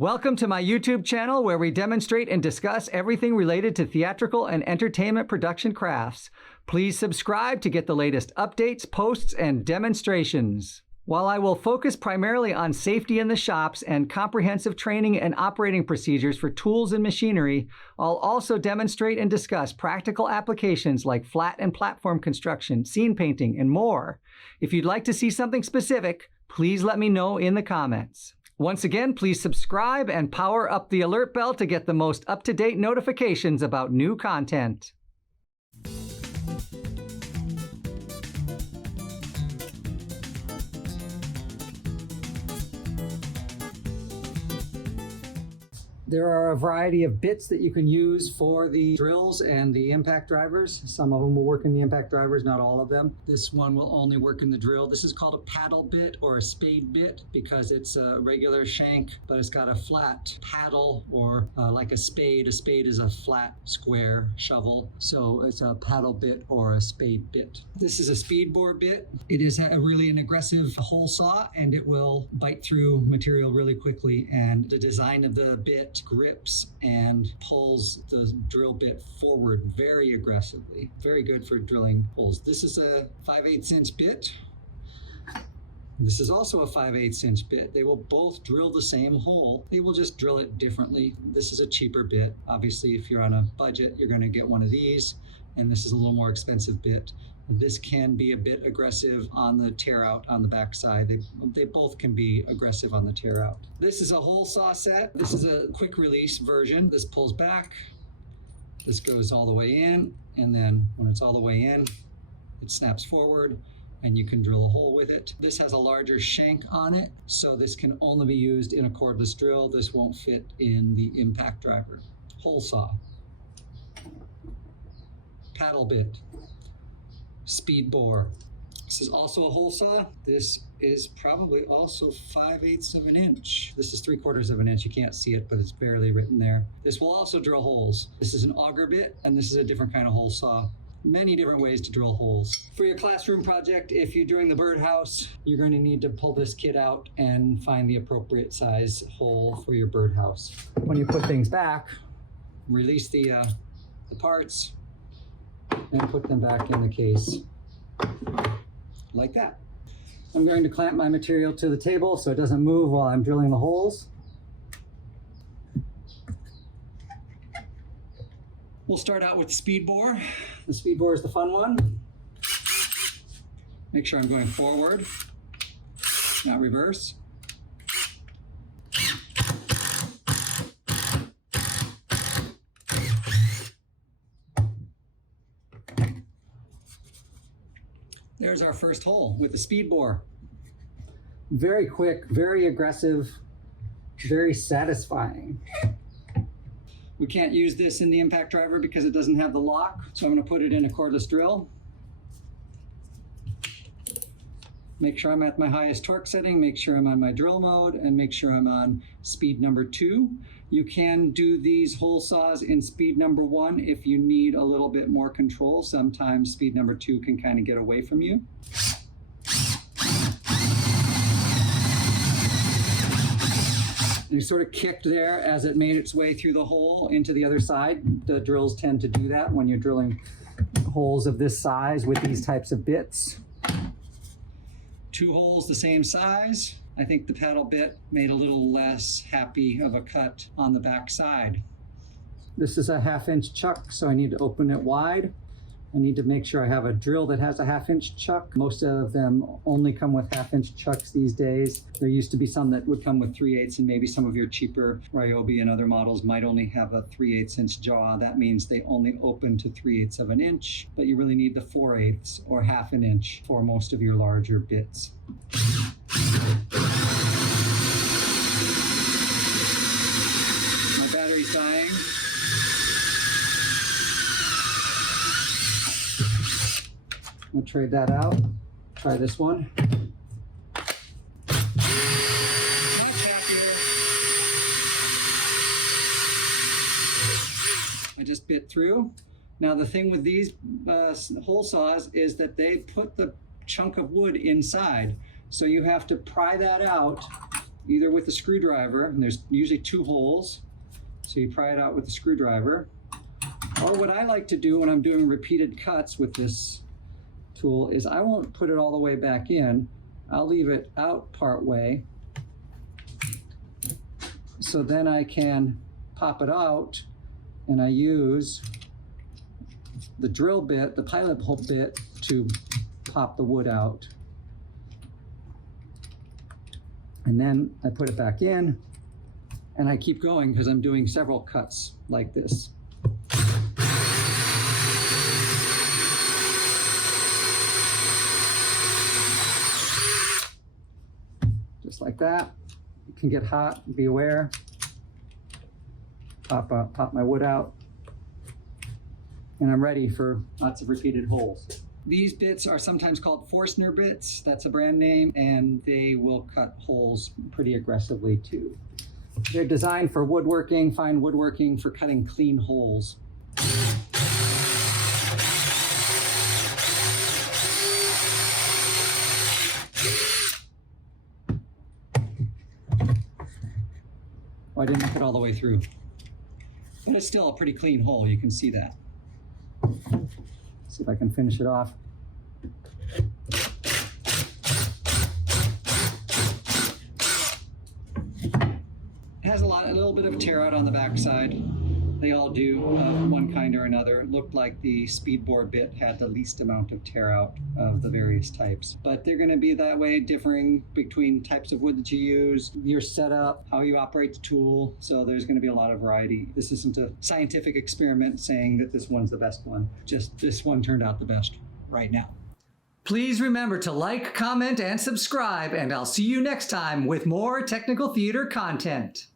Welcome to my YouTube channel where we demonstrate and discuss everything related to theatrical and entertainment production crafts. Please subscribe to get the latest updates, posts, and demonstrations. While I will focus primarily on safety in the shops and comprehensive training and operating procedures for tools and machinery, I'll also demonstrate and discuss practical applications like flat and platform construction, scene painting, and more. If you'd like to see something specific, please let me know in the comments. Once again, please subscribe and power up the alert bell to get the most up-to-date notifications about new content. There are a variety of bits that you can use for the drills and the impact drivers. Some of them will work in the impact drivers, not all of them. This one will only work in the drill. This is called a paddle bit or a spade bit because it's a regular shank, but it's got a flat paddle or like a spade. A spade is a flat square shovel. So it's a paddle bit or a spade bit. This is a speed bore bit. It is really an aggressive hole saw and it will bite through material really quickly. And the design of the bit grips and pulls the drill bit forward very aggressively. Very good for drilling holes. This is a 5/8 inch bit. This is also a 5/8 inch bit. They will both drill the same hole. They will just drill it differently. This is a cheaper bit. Obviously, if you're on a budget, you're going to get one of these. And this is a little more expensive bit. This can be a bit aggressive on the tear out on the back side. They both can be aggressive on the tear out. This is a hole saw set. This is a quick release version. This pulls back. This goes all the way in. And then when it's all the way in, it snaps forward and you can drill a hole with it. This has a larger shank on it. So this can only be used in a cordless drill. This won't fit in the impact driver. Hole saw. Paddle bit. Speed bore. This is also a hole saw. This is probably also 5/8 of an inch. This is 3/4 of an inch. You can't see it, but it's barely written there. This will also drill holes. This is an auger bit, and this is a different kind of hole saw. Many different ways to drill holes. For your classroom project, if you're doing the birdhouse, you're going to need to pull this kit out and find the appropriate size hole for your birdhouse. When you put things back, release the parts, and put them back in the case like that. I'm going to clamp my material to the table so it doesn't move while I'm drilling the holes. We'll start out with the speed bore. The speed bore is the fun one. Make sure I'm going forward, not reverse. There's our first hole with the speed bore. Very quick, very aggressive, very satisfying. We can't use this in the impact driver because it doesn't have the lock, so I'm going to put it in a cordless drill. Make sure I'm at my highest torque setting, make sure I'm on my drill mode, and make sure I'm on speed number 2. You can do these hole saws in speed number 1 if you need a little bit more control. Sometimes speed number 2 can kind of get away from you. And it sort of kicked there as it made its way through the hole into the other side. The drills tend to do that when you're drilling holes of this size with these types of bits. 2 holes the same size. I think the paddle bit made a little less happy of a cut on the back side. This is a 1/2 inch chuck, so I need to open it wide. I need to make sure I have a drill that has a 1/2 inch chuck. Most of them only come with 1/2 inch chucks these days. There used to be some that would come with 3/8, and maybe some of your cheaper Ryobi and other models might only have a 3/8 inch jaw. That means they only open to 3/8 of an inch, but you really need the 4/8 or 1/2 an inch for most of your larger bits. My battery's dying. I'll trade that out. Try this one. I just bit through. Now the thing with these hole saws is that they put the chunk of wood inside. So you have to pry that out either with a screwdriver, and there's usually 2 holes, so you pry it out with a screwdriver. Or what I like to do when I'm doing repeated cuts with this tool is I won't put it all the way back in. I'll leave it out part way, so then I can pop it out, and I use the drill bit, the pilot hole bit, to pop the wood out. And then I put it back in, and I keep going because I'm doing several cuts like this. Just like that. It can get hot, be aware. Pop my wood out. And I'm ready for lots of repeated holes. These bits are sometimes called Forstner Bits. That's a brand name, and they will cut holes pretty aggressively too. They're designed for woodworking, fine woodworking, for cutting clean holes. Oh, I didn't make it all the way through. But it's still a pretty clean hole, you can see that. See if I can finish it off. It has a little bit of tear out on the back side. They all do, one kind or another. It looked like the Spade bit had the least amount of tear out of the various types. But they're going to be that way, differing between types of wood that you use, your setup, how you operate the tool. So there's going to be a lot of variety. This isn't a scientific experiment saying that this one's the best one. Just this one turned out the best right now. Please remember to like, comment, and subscribe, and I'll see you next time with more technical theater content.